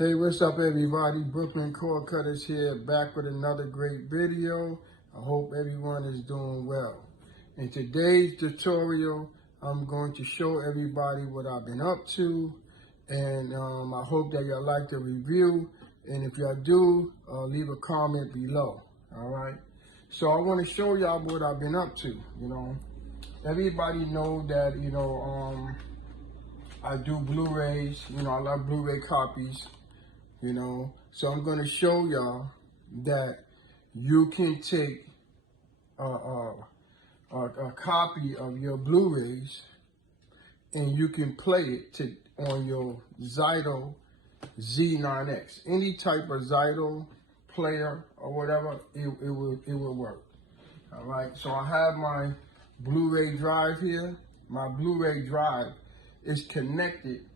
Hey, what's up everybody? Bklyn Cord Cutters here, back with another great video. I hope everyone is doing well. In today's tutorial, I'm going to show everybody what I've been up to, and I hope that y'all like the review, and if y'all do, leave a comment below, alright? So I want to show y'all what I've been up to, Everybody know that, I do Blu-rays, I love Blu-ray copies. So I'm going to show y'all that you can take a copy of your Blu-rays and you can play it on your Zidoo Z9X. Any type of Zidoo player or whatever, it will work. All right, so I have my Blu-ray drive here. My Blu-ray drive is connected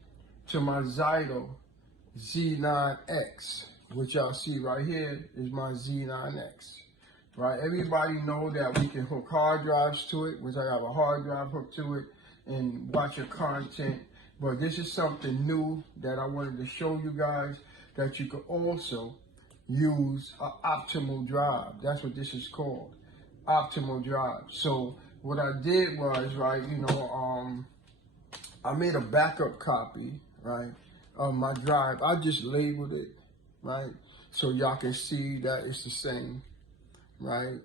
to my Zidoo Z9X, which y'all see right here is my Z9X, right? Everybody know that we can hook hard drives to it, which I have a hard drive hooked to it, and watch your content. But this is something new that I wanted to show you guys, that you could also use an optimal drive. That's what this is called, optimal drive. So what I did was, right, I made a backup copy, right, of my drive. I just labeled it, right, so y'all can see that it's the same, right?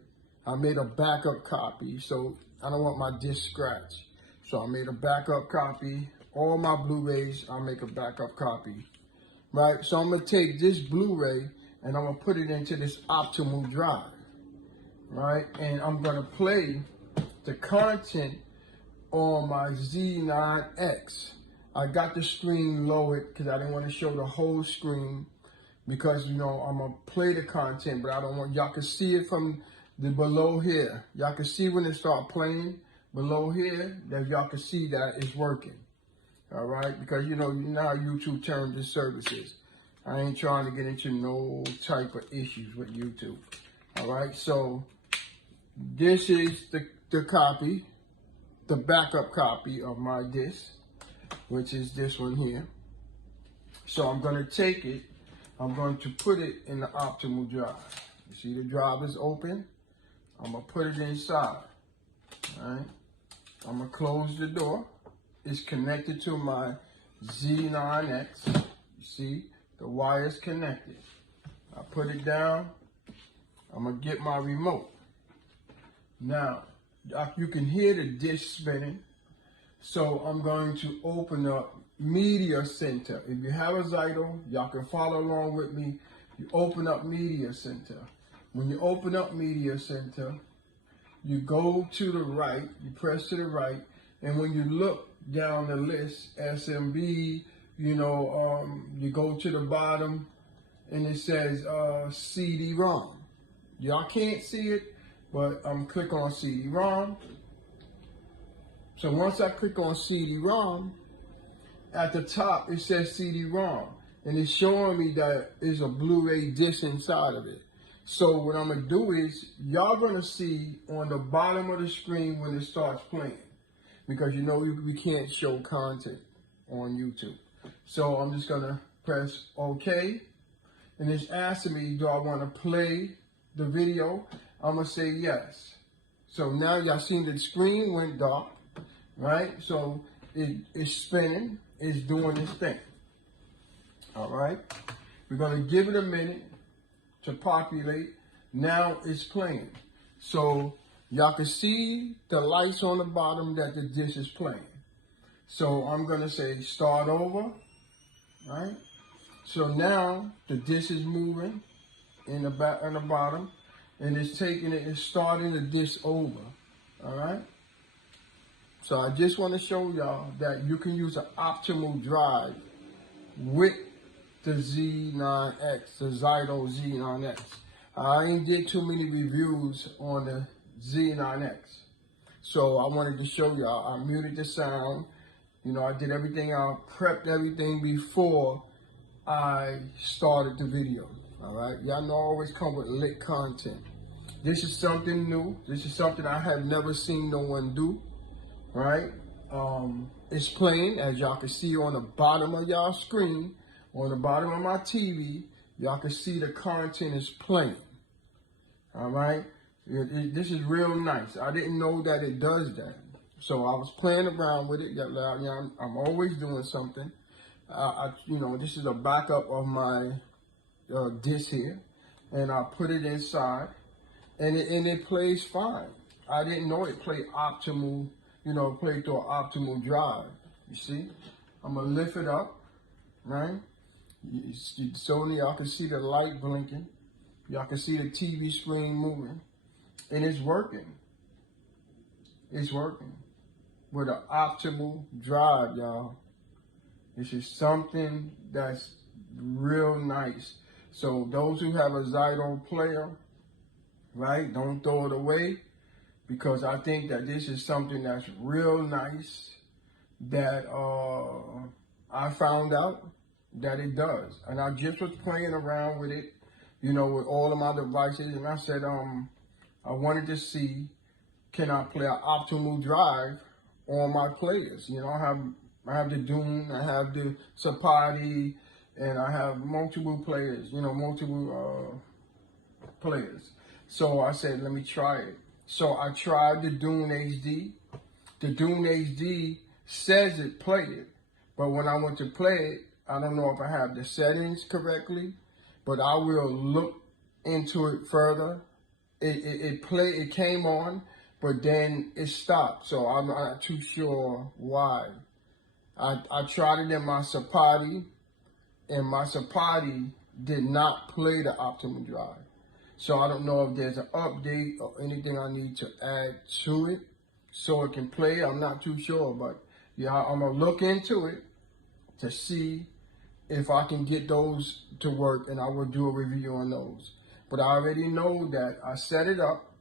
I made a backup copy, so I don't want my disc scratched. So I made a backup copy. All my Blu-rays, I'll make a backup copy, right? So I'm gonna take this Blu-ray and I'm gonna put it into this optimal drive, right? And I'm gonna play the content on my Z9X. I got the screen lowered because I didn't want to show the whole screen, because I'm gonna play the content, but I don't want y'all can see it from the below here. Y'all can see when it start playing below here, that y'all can see that it's working. All right, because you know how YouTube terms and services. I ain't trying to get into no type of issues with YouTube. All right, so this is the copy, the backup copy of my disc, which is this one here. So I'm going to take it, I'm going to put it in the optimal drive. You see the drive is open. I'm going to put it inside. All right. I'm going to close the door. It's connected to my Z9X. You see, the wire is connected. I put it down. I'm going to get my remote. Now, you can hear the disc spinning. So I'm going to open up Media Center. If you have a Zidoo, y'all can follow along with me. You open up Media Center. When you open up Media Center, you go to the right, you press to the right, and when you look down the list, SMB, you go to the bottom and it says CD-ROM. Y'all can't see it, but I'm click on CD-ROM. So once I click on CD-ROM, at the top it says CD-ROM, and it's showing me that there's a Blu-ray disc inside of it. So what I'm gonna do is, y'all gonna see on the bottom of the screen when it starts playing, because we can't show content on YouTube. So I'm just gonna press OK, and it's asking me, do I wanna play the video? I'm gonna say yes. So now y'all seen the screen went dark. Right, so it's spinning, it's doing its thing. All right, we're gonna give it a minute to populate. Now it's playing. So y'all can see the lights on the bottom that the disc is playing. So I'm gonna say start over, right? So now the disc is moving in the back and the bottom, and it's starting the disc over, all right? So I just want to show y'all that you can use an optimal drive with the Z9X, the Zidoo Z9X. I ain't did too many reviews on the Z9X. So I wanted to show y'all. I muted the sound. I did everything out, prepped everything before I started the video. All right, y'all know I always come with lit content. This is something new. This is something I have never seen no one do. Right? It's playing, as y'all can see on the bottom of y'all screen. On the bottom of my TV, y'all can see the content is playing. All right? This is real nice. I didn't know that it does that. So I was playing around with it. I'm always doing something. This is a backup of my disc here. And I put it inside. And it plays fine. I didn't know it played optimal, played through an optimal drive. You see? I'm going to lift it up, right? So y'all can see the light blinking. Y'all can see the TV screen moving. And it's working. It's working. With an optimal drive, y'all. This is something that's real nice. So those who have a Zidoo player, right, don't throw it away, because I think that this is something that's real nice that I found out that it does. And I just was playing around with it, with all of my devices, and I said, I wanted to see, can I play an optimal drive on my players? I have the Doom, I have the CITIZNS, and I have multiple players, multiple players. So I said, let me try it. So I tried the Doom HD. The Doom HD says it played it, but when I went to play it, I don't know if I have the settings correctly, but I will look into it further. It came on, but then it stopped, so I'm not too sure why. I tried it in my CITIZNS, and my CITIZNS did not play the optimal drive. So I don't know if there's an update or anything I need to add to it so it can play. I'm not too sure, but yeah, I'm gonna look into it to see if I can get those to work, and I will do a review on those. But I already know that I set it up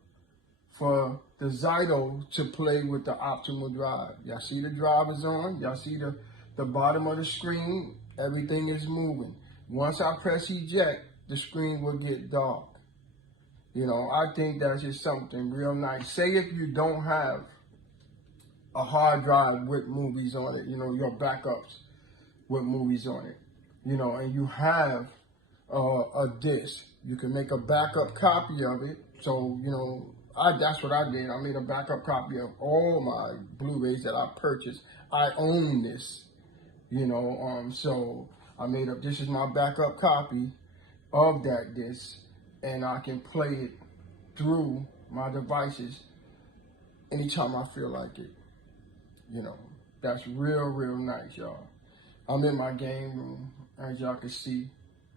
for the Zidoo to play with the optimal drive. Y'all see the drive is on. Y'all see the bottom of the screen. Everything is moving. Once I press eject, the screen will get dark. I think that's just something real nice. Say if you don't have a hard drive with movies on it, your backups with movies on it, and you have a disc, you can make a backup copy of it. So, that's what I did. I made a backup copy of all my Blu-rays that I purchased. I own this, so I made up, this is my backup copy of that disc, and I can play it through my devices anytime I feel like it. That's real nice, y'all. I'm in my game room, as y'all can see.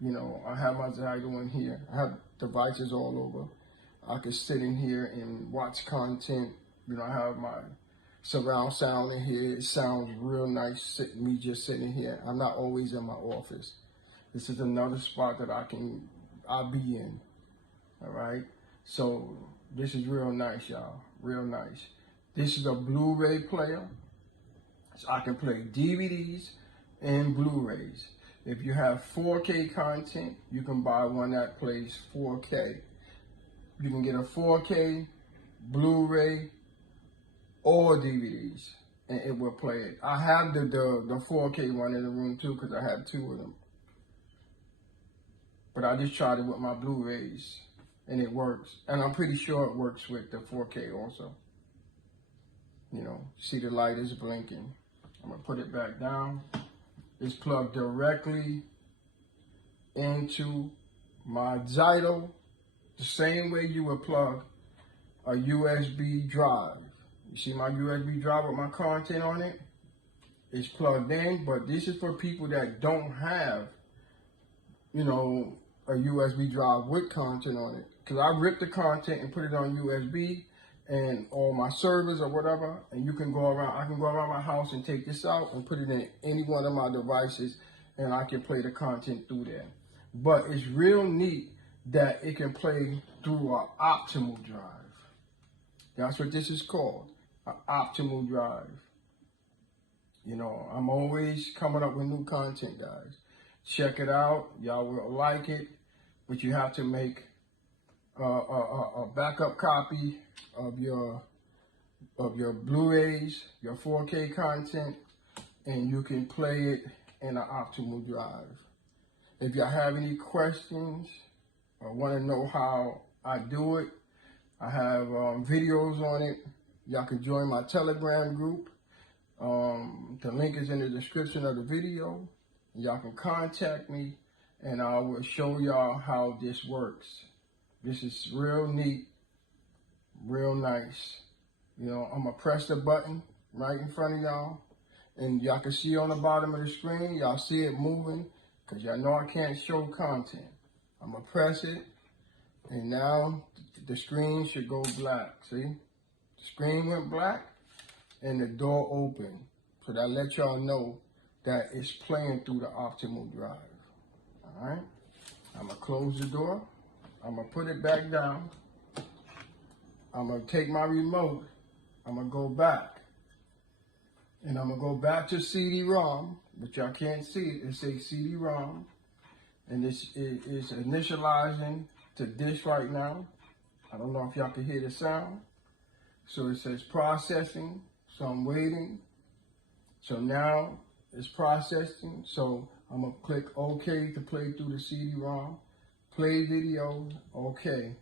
I have my Zidoo in here. I have devices all over. I can sit in here and watch content. I have my surround sound in here. It sounds real nice, me just sitting here. I'm not always in my office. This is another spot that I'll be in. All right. So this is real nice, y'all. Real nice. This is a Blu-ray player. So I can play DVDs and Blu-rays. If you have 4K content, you can buy one that plays 4K. You can get a 4K, Blu-ray, or DVDs, and it will play it. I have the 4K one in the room too, because I have 2 of them. But I just tried it with my Blu-rays, and it works. And I'm pretty sure it works with the 4K also. See the light is blinking. I'm gonna put it back down. It's plugged directly into my Zidoo, the same way you would plug a USB drive. You see my USB drive with my content on it? It's plugged in, but this is for people that don't have, a USB drive with content on it. Because I ripped the content and put it on USB and all my servers or whatever, and I can go around my house and take this out and put it in any one of my devices, and I can play the content through there. But it's real neat that it can play through an optimal drive. That's what this is called, an optimal drive. I'm always coming up with new content, guys. Check it out. Y'all will like it, but you have to make a backup copy of your Blu-rays, your 4K content, and you can play it in an optimal drive. If y'all have any questions or want to know how I do it, I have videos on it. Y'all can join my Telegram group. The link is in the description of the video. Y'all can contact me and I will show y'all how this works. This is real neat, real nice. You know, I'm gonna press the button right in front of y'all, and y'all can see on the bottom of the screen, y'all see it moving, because y'all know I can't show content. I'm gonna press it, and now the screen should go black. See? The screen went black, and the door opened. So that lets y'all know that it's playing through the Optical drive. All right? I'm gonna close the door. I'm gonna put it back down. I'm gonna take my remote. I'm gonna go back. And I'm gonna go back to CD-ROM, but y'all can't see it. It says CD-ROM. And this is initializing to disk right now. I don't know if y'all can hear the sound. So it says processing. So I'm waiting. So now it's processing. So I'm gonna click OK to play through the CD-ROM. Play video, OK.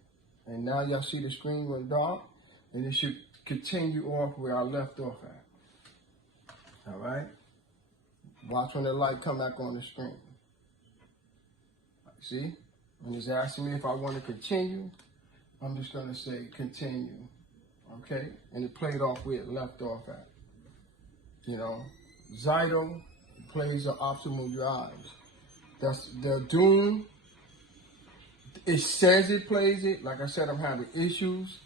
And now y'all see the screen went dark, and it should continue off where I left off at. All right? Watch when the light come back on the screen. See? And it's asking me if I want to continue. I'm just going to say continue. Okay? And it played off where it left off at. You know, Zidoo plays the Optical drives. That's the Doom. It says it plays it. Like I said, I'm having issues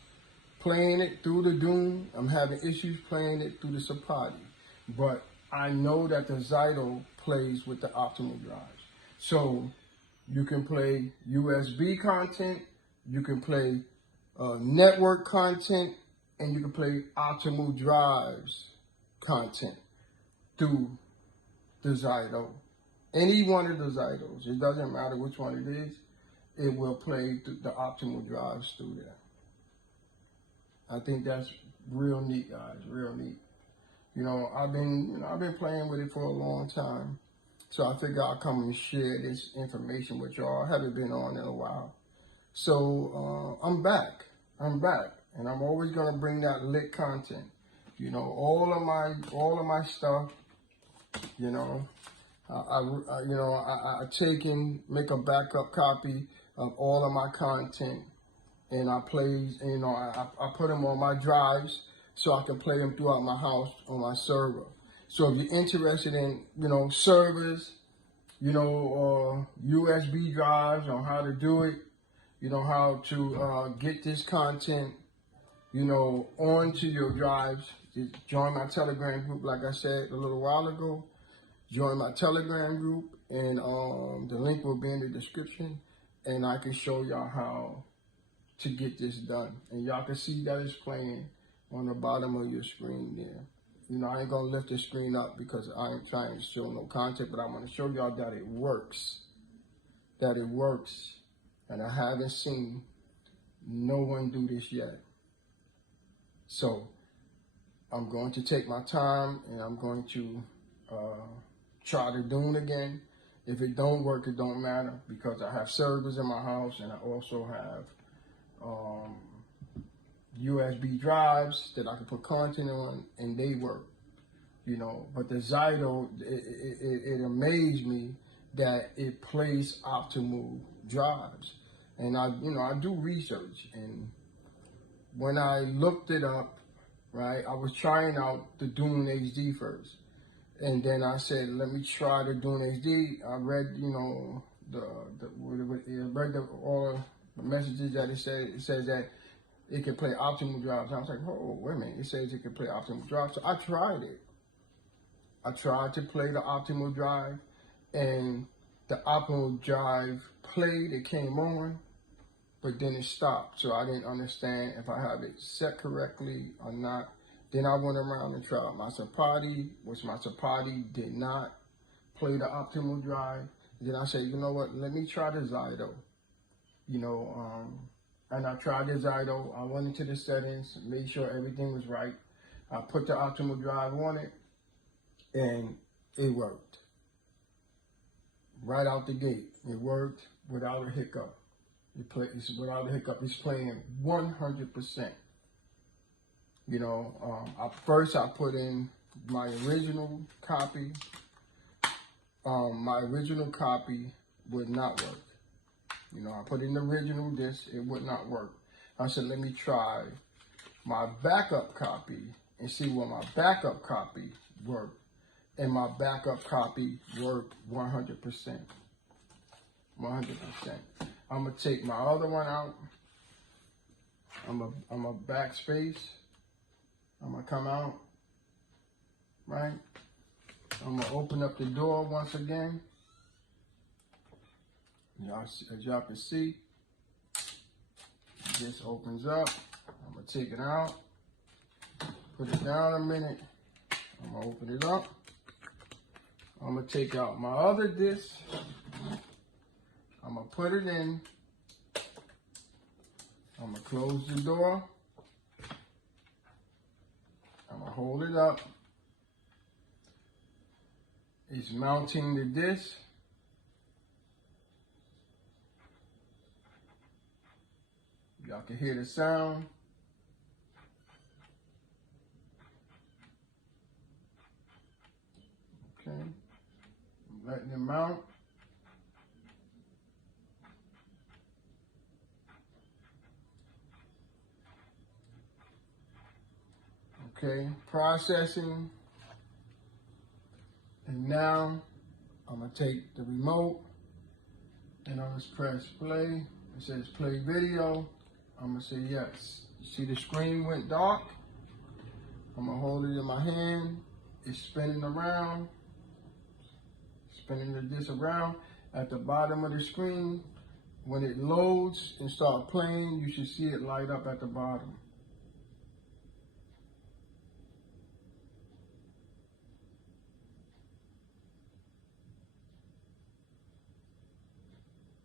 playing it through the Doom. I'm having issues playing it through the CITIZNS. But I know that the Zidoo plays with the Optical drives. So you can play USB content, you can play network content, and you can play Optical drives content through the Zidoo. Any one of the Zidoos, it doesn't matter which one it is, it will play the Optical drives through there. I think that's real neat, guys, real neat. You know, I've been playing with it for a long time. So I figure I'll come and share this information with y'all. I haven't been on in a while. So I'm back, and I'm always gonna bring that lit content. You know, all of my stuff. You know, I take and make a backup copy of all of my content, and I play. You know, I put them on my drives so I can play them throughout my house on my server. So if you're interested in, you know, servers, you know, USB drives on how to do it, you know, how to get this content, you know, onto your drives, just join my Telegram group, like I said a little while ago. Join my Telegram group, and the link will be in the description, and I can show y'all how to get this done. And y'all can see that it's playing on the bottom of your screen there. You know, I ain't gonna lift the screen up because I ain't trying to show no content, but I want to show y'all that it works. That it works. And I haven't seen no one do this yet. So I'm going to take my time, and I'm going to try to do it again. If it don't work, it don't matter, because I have servers in my house, and I also have USB drives that I can put content on, and they work, you know. But the Zidoo, it amazed me that it plays Optical drives, and I do research, and when I looked it up, right, I was trying out the Doom HD first, and then I said, let me try the Doom HD. I read, you know, all the messages that it said. It says that it can play Optical drives. I was like, oh, wait a minute. It says it can play Optical drives. So I tried it. I tried to play the Optical drive, and the Optical drive played. It came on, but then it stopped. So I didn't understand if I have it set correctly or not. Then I went around and tried my CITIZNS, which my CITIZNS did not play the Optical drive. And then I said, you know what? Let me try the Zidoo. You know, and I tried the Zidoo. I went into the settings, made sure everything was right. I put the Optical drive on it, and it worked. right out the gate. It worked without a hiccup. It's without a hiccup. It's playing 100%. You know, first I put in my original copy. My original copy would not work. You know, I put in the original disc, it would not work. I said, let me try my backup copy and see what my backup copy worked. And my backup copy worked 100%. 100%. I'm gonna take my other one out. I'm a backspace. I'm gonna come out, right? I'm gonna open up the door once again. As y'all can see, this opens up. I'm gonna take it out, put it down a minute. I'm gonna open it up. I'm gonna take out my other disc. I'm gonna put it in. I'm gonna close the door. I'm gonna hold it up. It's mounting the disc. Y'all can hear the sound. Okay. I'm letting it mount. Okay, processing. And now I'm gonna take the remote and I'm gonna press play. It says play video. I'm gonna say yes. You see the screen went dark? I'm gonna hold it in my hand. It's spinning around. Spinning the disc around. At the bottom of the screen, when it loads and start playing, you should see it light up at the bottom.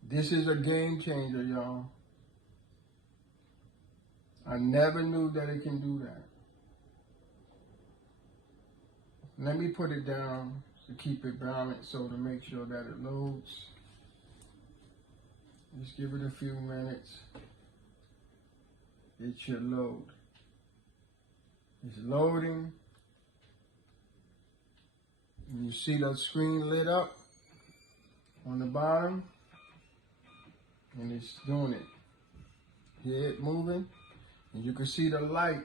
This is a game changer, y'all. I never knew that it can do that. Let me put it down to keep it balanced, so to make sure that it loads. Just give it a few minutes. It should load. It's loading. And you see the screen lit up on the bottom. And it's doing it. Hear it moving? And you can see the light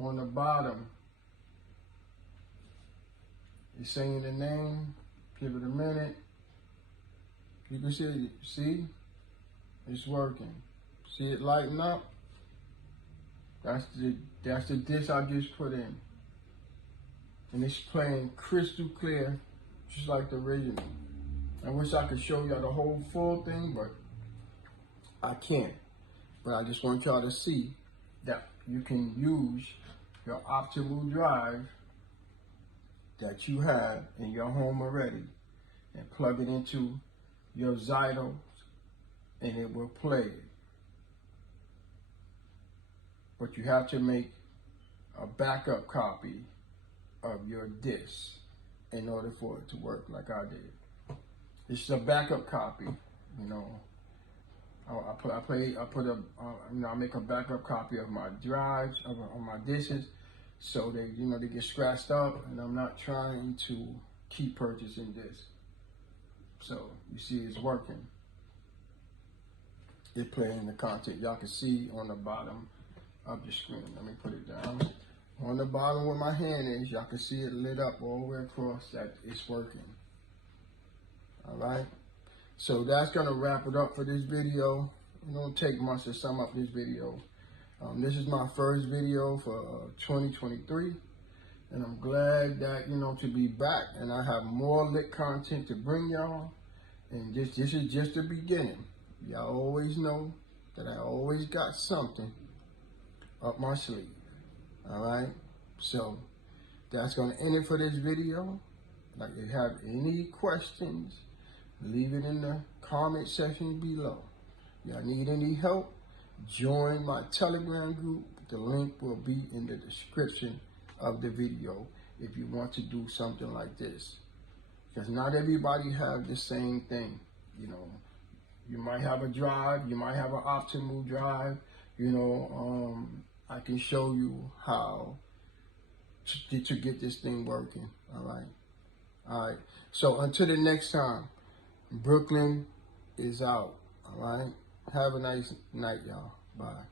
on the bottom. It's saying the name. Give it a minute. You can see it. See? It's working. See it lighting up? That's the disc I just put in. And it's playing crystal clear, just like the original. I wish I could show y'all the whole full thing, but I can't. But I just want y'all to see that you can use your optical drive that you have in your home already and plug it into your Zidoo and it will play. But you have to make a backup copy of your disc in order for it to work like I did. This is a backup copy, you know. I make a backup copy of my drives, of my dishes, so they, you know, they get scratched up, and I'm not trying to keep purchasing this. So you see, it's working. It's playing the content. Y'all can see on the bottom of the screen. Let me put it down. On the bottom where my hand is, y'all can see it lit up all the way across. That it's working. All right. So that's gonna wrap it up for this video. It don't take much to sum up this video. This is my first video for 2023, and I'm glad that, you know, to be back, and I have more lit content to bring y'all. And this is just the beginning. Y'all always know that I always got something up my sleeve. All right. So that's gonna end it for this video. Like, if you have any questions, leave it in the comment section below. Y'all need any help? Join my Telegram group. The link will be in the description of the video if you want to do something like this. because not everybody have the same thing. You know, you might have a drive, you might have an optimal drive. You know, I can show you how to get this thing working. All right. So until the next time, Bklyn is out. All right. Have a nice night, y'all. Bye.